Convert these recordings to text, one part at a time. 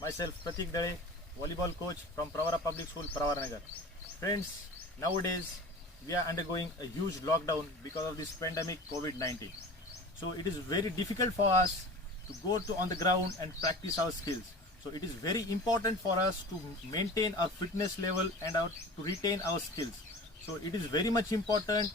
Myself Pratik Dale, volleyball coach from Pravara Public School, Pravaranagar. Friends, nowadays we are undergoing a huge lockdown because of this pandemic COVID-19. So it is very difficult for us to go on the ground and practice our skills. So it is very important for us to maintain our fitness level and to retain our skills. So it is very much important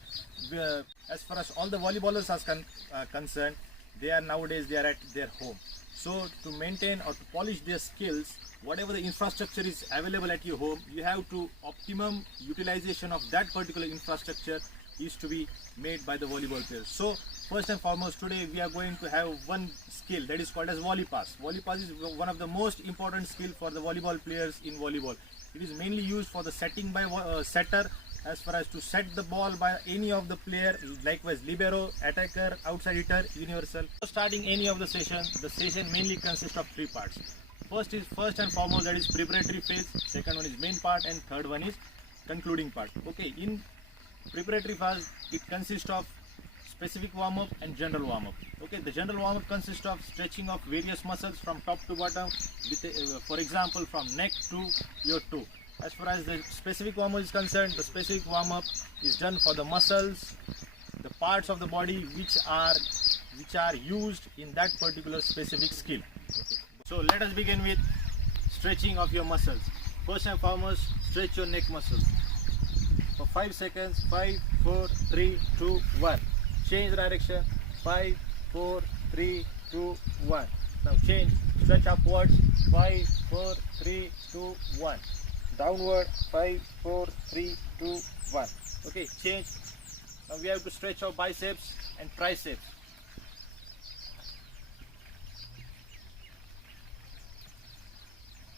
as far as all the volleyballers are concerned. They are at their home. So to maintain or to polish their skills, whatever the infrastructure is available at your home, you have to optimum utilization of that particular infrastructure is to be made by the volleyball players. So first and foremost, today we are going to have one skill that is called as volley pass. Volley pass is one of the most important skill for the volleyball players in volleyball. It is mainly used for the setting by setter, as far as to set the ball by any of the player, likewise libero, attacker, outside hitter, universal. Starting any of the session mainly consists of three parts. First and foremost, that is preparatory phase. Second one is main part, and third one is concluding part. Okay, in preparatory phase, it consists of specific warm-up and general warm-up. Okay, the general warm-up consists of stretching of various muscles from top to bottom, with, for example, from neck to your toe. As far as the specific warm-up is concerned, the specific warm-up is done for the muscles, the parts of the body which are used in that particular specific skill. Okay. So let us begin with stretching of your muscles. First and foremost, stretch your neck muscles for 5 seconds. 5, 4, 3, 2, 1. Change direction. 5, 4, 3, 2, 1. Now change. Stretch upwards. 5, 4, 3, 2, 1. Downward. 5, 4, 3, 2, 1. Okay, change. Now we have to stretch our biceps and triceps.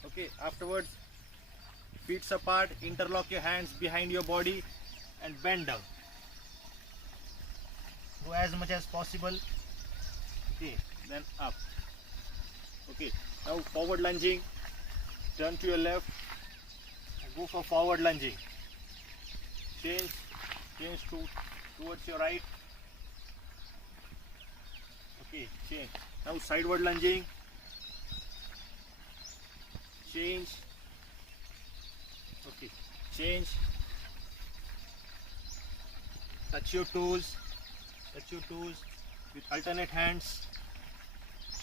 Okay, afterwards, feet apart, interlock your hands behind your body and bend down. Go as much as possible. Okay, then up. Okay, now forward lunging. Turn to your left. Go for forward lunging. Change towards your right. Okay, change. Now sideward lunging. Change. Okay, change. Touch your toes with alternate hands.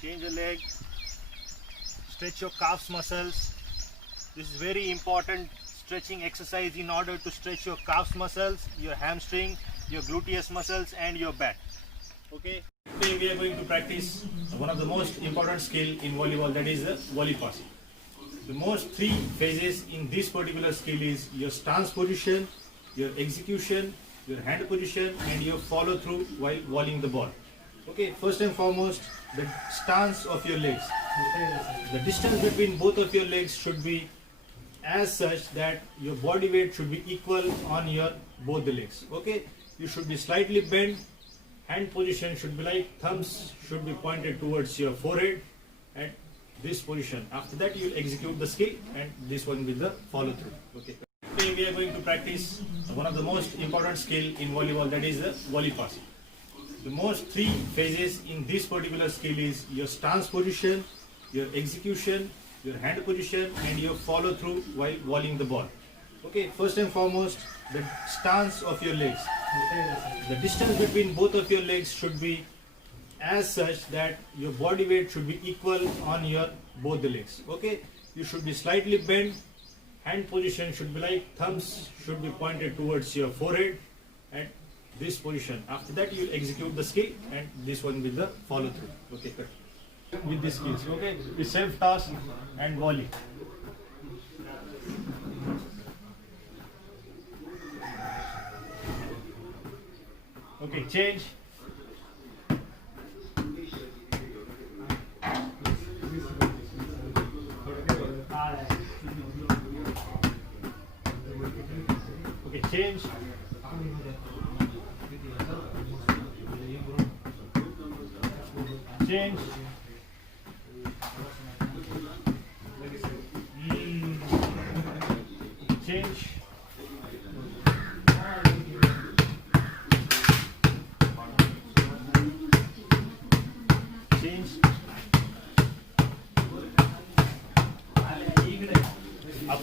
Change a leg. Stretch your calves muscles. This is very important stretching exercise in order to stretch your calves muscles, your hamstring, your gluteus muscles and your back. Okay. Today we are going to practice one of the most important skill in volleyball, that is the volley pass. The most three phases in this particular skill is your stance position, your execution, your hand position and your follow through while volleying the ball. Okay, first and foremost, the stance of your legs. The distance between both of your legs should be as such that your body weight should be equal on your both the legs. Okay, you should be slightly bent. Hand position should be like thumbs should be pointed towards your forehead and this position. After that you will execute the skill and this one with the follow through. Okay. Today we are going to practice one of the most important skill in volleyball, that is the volley pass. The most three phases in this particular skill is your stance position, your execution, your hand position and your follow through while volleying the ball. Okay, first and foremost, the stance of your legs. The distance between both of your legs should be as such that your body weight should be equal on your both the legs. Okay, you should be slightly bent. Hand position should be like thumbs should be pointed towards your forehead and this position. After that you will execute the skill and this one with the follow through. Okay, with these skills. Okay, with self toss and volley. Okay, change. Okay, change. Change. Change. Change. आप